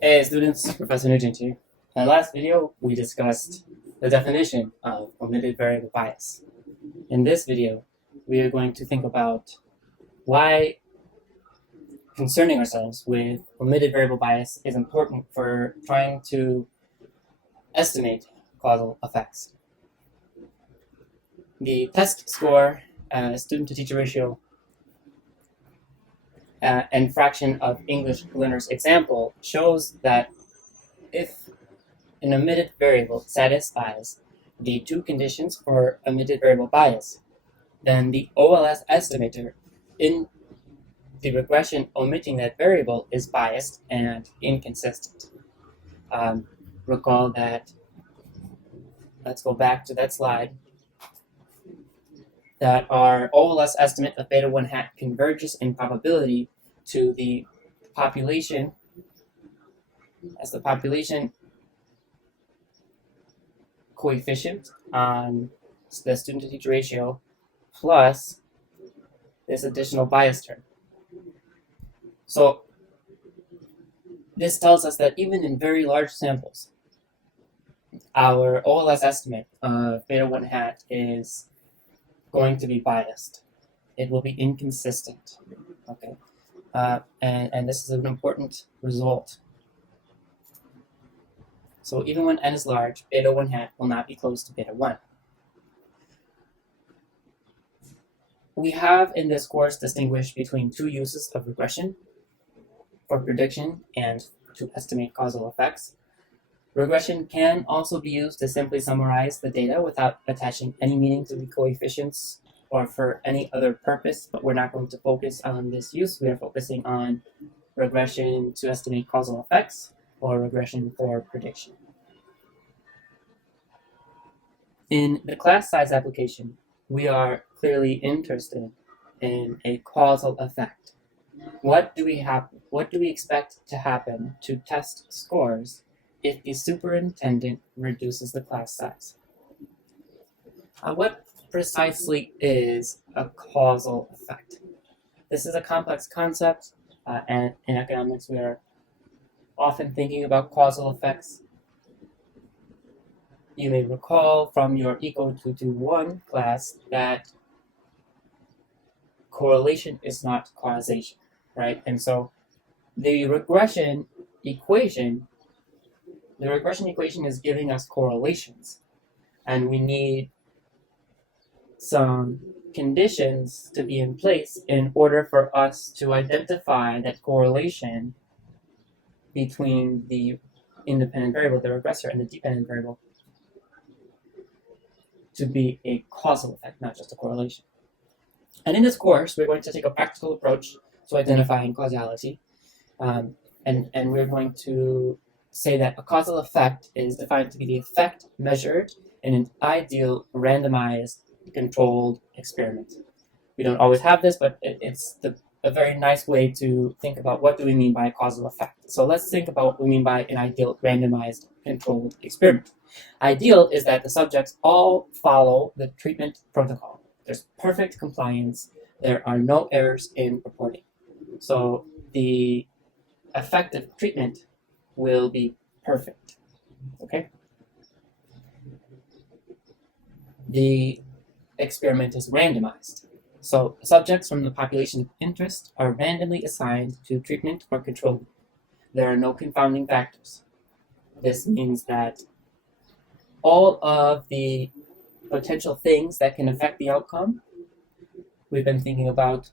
Hey students, Professor Nugent here. In the last video, we discussed the definition of omitted variable bias. In this video, we are going to think about why concerning ourselves with omitted variable bias is important for trying to estimate causal effects. The test score, student-to-teacher ratio, and fraction of English learners example shows that if an omitted variable satisfies the two conditions for omitted variable bias, then the OLS estimator in the regression omitting that variable is biased and inconsistent. Recall that, let's go back to that slide, that our OLS estimate of beta 1 hat converges in probability to the population as the population coefficient on the student-to-teacher ratio plus this additional bias term. So this tells us that even in very large samples, our OLS estimate of beta 1 hat is going to be biased. It will be inconsistent. Okay, and this is an important result. So even when n is large, beta 1 hat will not be close to beta 1. We have in this course distinguished between two uses of regression for prediction and to estimate causal effects. Regression can also be used to simply summarize the data without attaching any meaning to the coefficients or for any other purpose, but we're not going to focus on this use. We are focusing on regression to estimate causal effects or regression for prediction. In the class size application, we are clearly interested in a causal effect. What do we expect to happen to test scores if the superintendent reduces the class size? What precisely is a causal effect? This is a complex concept, and in economics we are often thinking about causal effects. You may recall from your ECO321 class that correlation is not causation, right? And so the regression equation is giving us correlations, and we need some conditions to be in place in order for us to identify that correlation between the independent variable, the regressor, and the dependent variable to be a causal effect, not just a correlation. And in this course, we're going to take a practical approach to identifying causality, and we're going to say that a causal effect is defined to be the effect measured in an ideal randomized controlled experiment. We don't always have this, but it's a very nice way to think about what do we mean by a causal effect. So let's think about what we mean by an ideal randomized controlled experiment. Ideal is that the subjects all follow the treatment protocol. There's perfect compliance. There are no errors in reporting. So the effective treatment will be perfect. Okay? The experiment is randomized. So subjects from the population of interest are randomly assigned to treatment or control. There are no confounding factors. This means that all of the potential things that can affect the outcome, we've been thinking about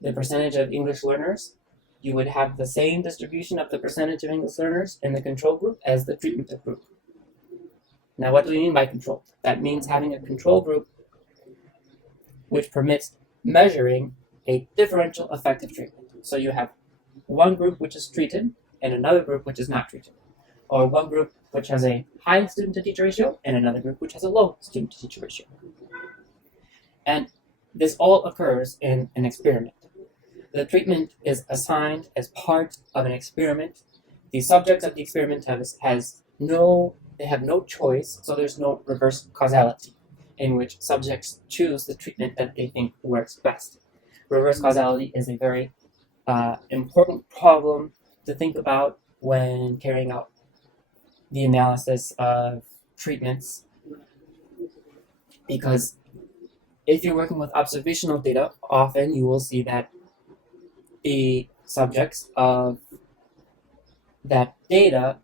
the percentage of English learners. You would have the same distribution of the percentage of English learners in the control group as the treatment group. Now, what do we mean by control? That means having a control group which permits measuring a differential effective treatment. So you have one group which is treated and another group which is not treated. Or one group which has a high student-to-teacher ratio and another group which has a low student-to-teacher ratio. And this all occurs in an experiment. The treatment is assigned as part of an experiment. The subjects of the experiment have no choice, so there's no reverse causality in which subjects choose the treatment that they think works best. Reverse causality is a very important problem to think about when carrying out the analysis of treatments, because if you're working with observational data, often you will see that the subjects of that data,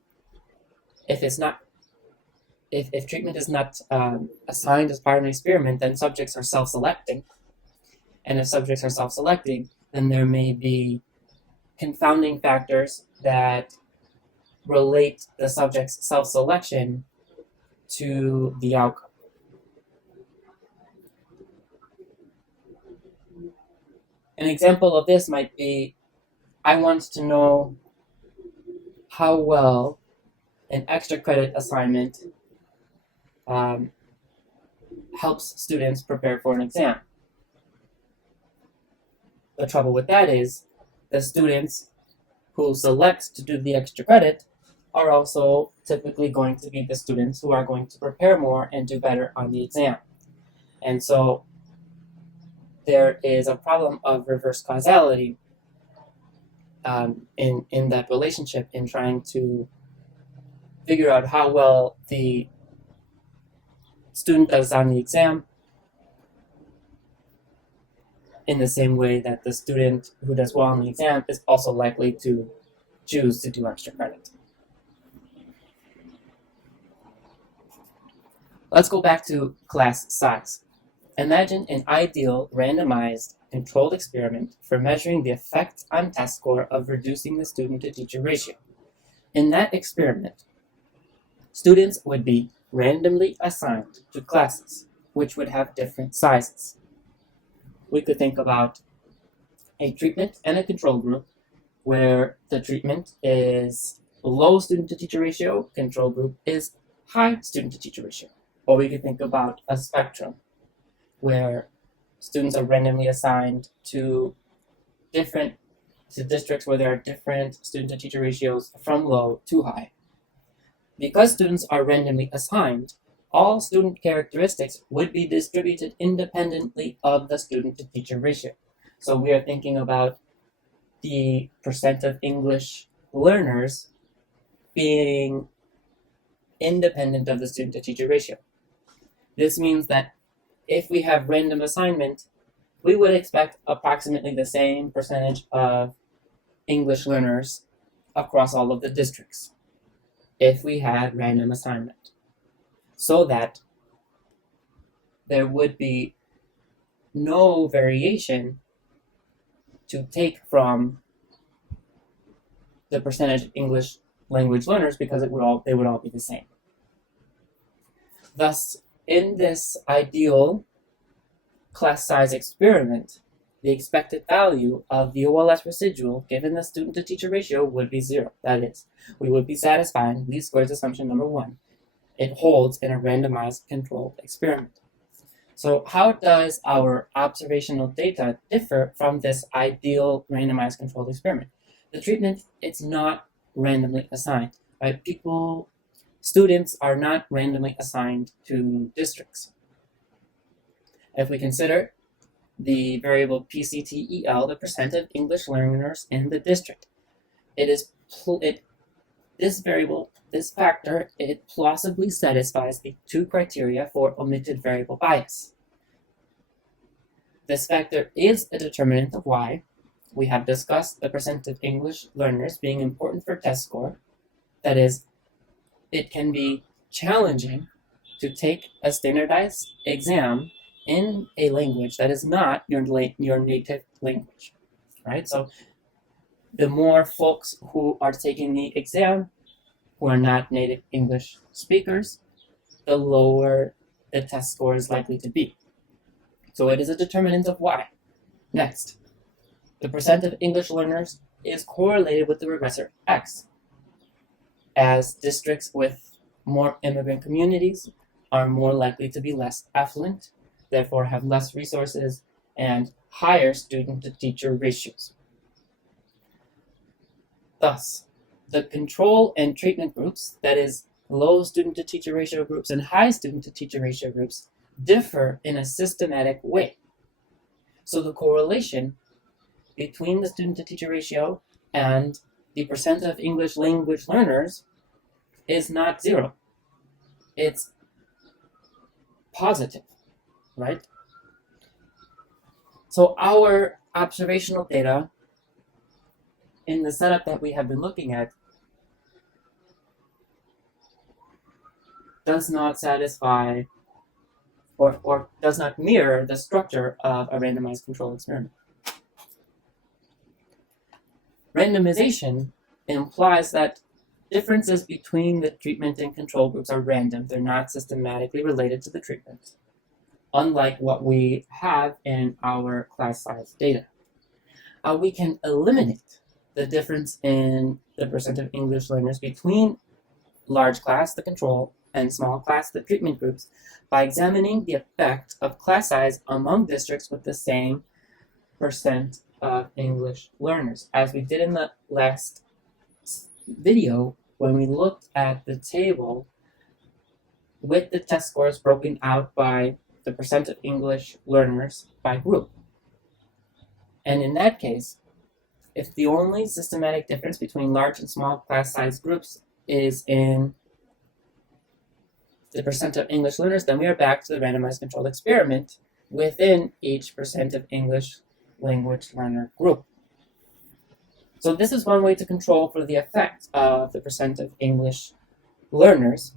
if treatment is not assigned as part of an experiment, then subjects are self-selecting. And if subjects are self-selecting, then there may be confounding factors that relate the subject's self-selection to the outcome. An example of this might be, I want to know how well an extra credit assignment helps students prepare for an exam. The trouble with that is the students who select to do the extra credit are also typically going to be the students who are going to prepare more and do better on the exam. And so there is a problem of reverse causality in that relationship, in trying to figure out how well the student does on the exam, in the same way that the student who does well on the exam is also likely to choose to do extra credit. Let's go back to class size. Imagine an ideal randomized controlled experiment for measuring the effect on test score of reducing the student-to-teacher ratio. In that experiment, students would be randomly assigned to classes, which would have different sizes. We could think about a treatment and a control group, where the treatment is low student-to-teacher ratio, control group is high student-to-teacher ratio. Or we could think about a spectrum, where students are randomly assigned to districts where there are different student-to-teacher ratios from low to high. Because students are randomly assigned, all student characteristics would be distributed independently of the student-to-teacher ratio. So we are thinking about the percent of English learners being independent of the student-to-teacher ratio. This means that if we have random assignment, we would expect approximately the same percentage of English learners across all of the districts if we had random assignment, so that there would be no variation to take from the percentage of English language learners, because they would all be the same. Thus, in this ideal class size experiment, the expected value of the OLS residual given the student-to-teacher ratio would be 0. That is, we would be satisfying least squares assumption number 1. It holds in a randomized controlled experiment. So how does our observational data differ from this ideal randomized controlled experiment? The treatment, it's not randomly assigned, right? Students are not randomly assigned to districts. If we consider the variable PCTEL, the percent of English learners in the district, this factor, it plausibly satisfies the 2 criteria for omitted variable bias. This factor is a determinant of Y. We have discussed the percent of English learners being important for test score. That is, it can be challenging to take a standardized exam in a language that is not your native language, right? So the more folks who are taking the exam who are not native English speakers, the lower the test score is likely to be. So it is a determinant of Y. Next, the percent of English learners is correlated with the regressor X, as districts with more immigrant communities are more likely to be less affluent, therefore have less resources and higher student-to-teacher ratios. Thus, the control and treatment groups, that is, low student-to-teacher ratio groups and high student-to-teacher ratio groups, differ in a systematic way. So the correlation between the student-to-teacher ratio and the percent of English language learners is not 0. It's positive, right? So our observational data in the setup that we have been looking at does not satisfy or does not mirror the structure of a randomized control experiment. Randomization implies that differences between the treatment and control groups are random. They're not systematically related to the treatment, unlike what we have in our class size data. We can eliminate the difference in the percent of English learners between large class, the control, and small class, the treatment groups, by examining the effect of class size among districts with the same percent of English learners. As we did in the last video, when we looked at the table with the test scores broken out by the percent of English learners by group. And in that case, if the only systematic difference between large and small class size groups is in the percent of English learners, then we are back to the randomized controlled experiment within each percent of English language learner group. So this is one way to control for the effect of the percent of English learners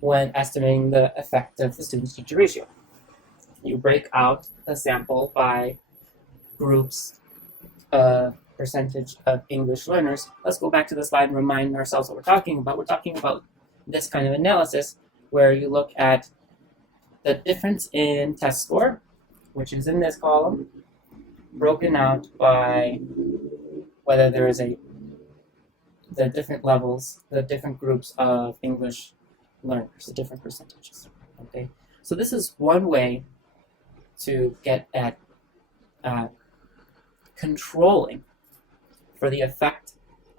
when estimating the effect of the student-teacher ratio. You break out the sample by groups of percentage of English learners. Let's go back to the slide and remind ourselves what we're talking about. We're talking about this kind of analysis where you look at the difference in test score, which is in this column, broken out by whether there is the different levels, the different groups of English learners, the different percentages. Okay, so this is one way to get at controlling for the effect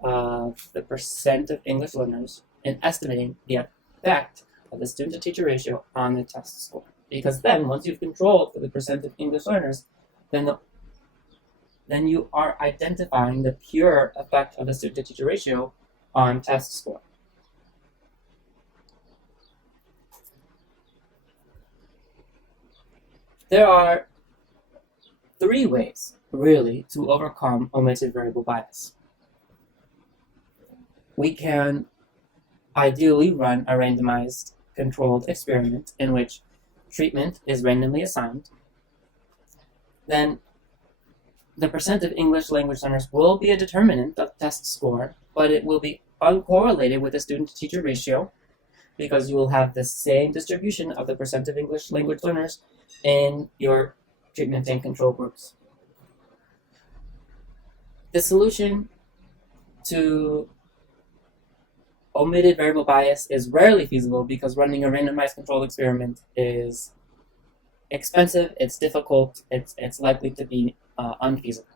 of the percent of English learners and estimating the effect of the student-to-teacher ratio on the test score. Because then, once you've controlled for the percent of English learners, then you are identifying the pure effect of the student-to-teacher ratio on test score. There are 3 ways, really, to overcome omitted variable bias. We can ideally run a randomized controlled experiment in which treatment is randomly assigned. Then the percent of English language learners will be a determinant of test score, but it will be uncorrelated with the student-to-teacher ratio because you will have the same distribution of the percent of English language learners in your treatment and control groups. The solution to omitted variable bias is rarely feasible because running a randomized controlled experiment is expensive, it's difficult, it's likely to be unfeasible.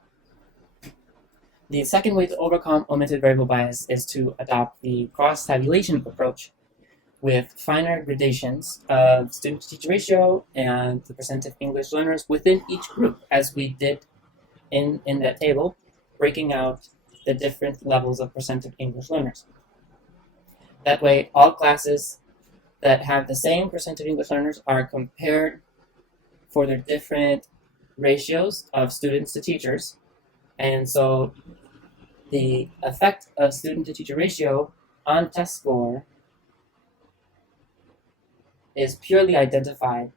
The second way to overcome omitted variable bias is to adopt the cross-tabulation approach with finer gradations of student-to-teacher ratio and the percent of English learners within each group, as we did in that table, breaking out the different levels of percent of English learners. That way, all classes that have the same percent of English learners are compared for their different ratios of students to teachers. And so the effect of student-to-teacher ratio on test score is purely identified,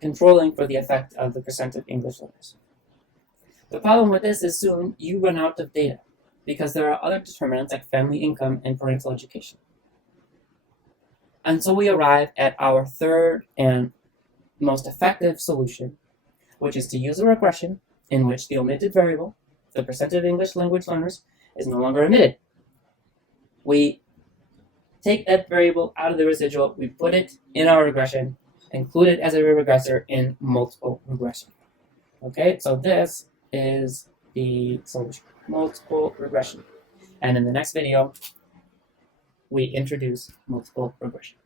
controlling for the effect of the percent of English learners. The problem with this is soon you run out of data because there are other determinants like family income and parental education. And so we arrive at our third and most effective solution, which is to use a regression in which the omitted variable, the percent of English language learners, is no longer omitted. We take that variable out of the residual, we put it in our regression, include it as a regressor in multiple regression. Okay, so this is the solution, multiple regression. And in the next video, we introduce multiple regression.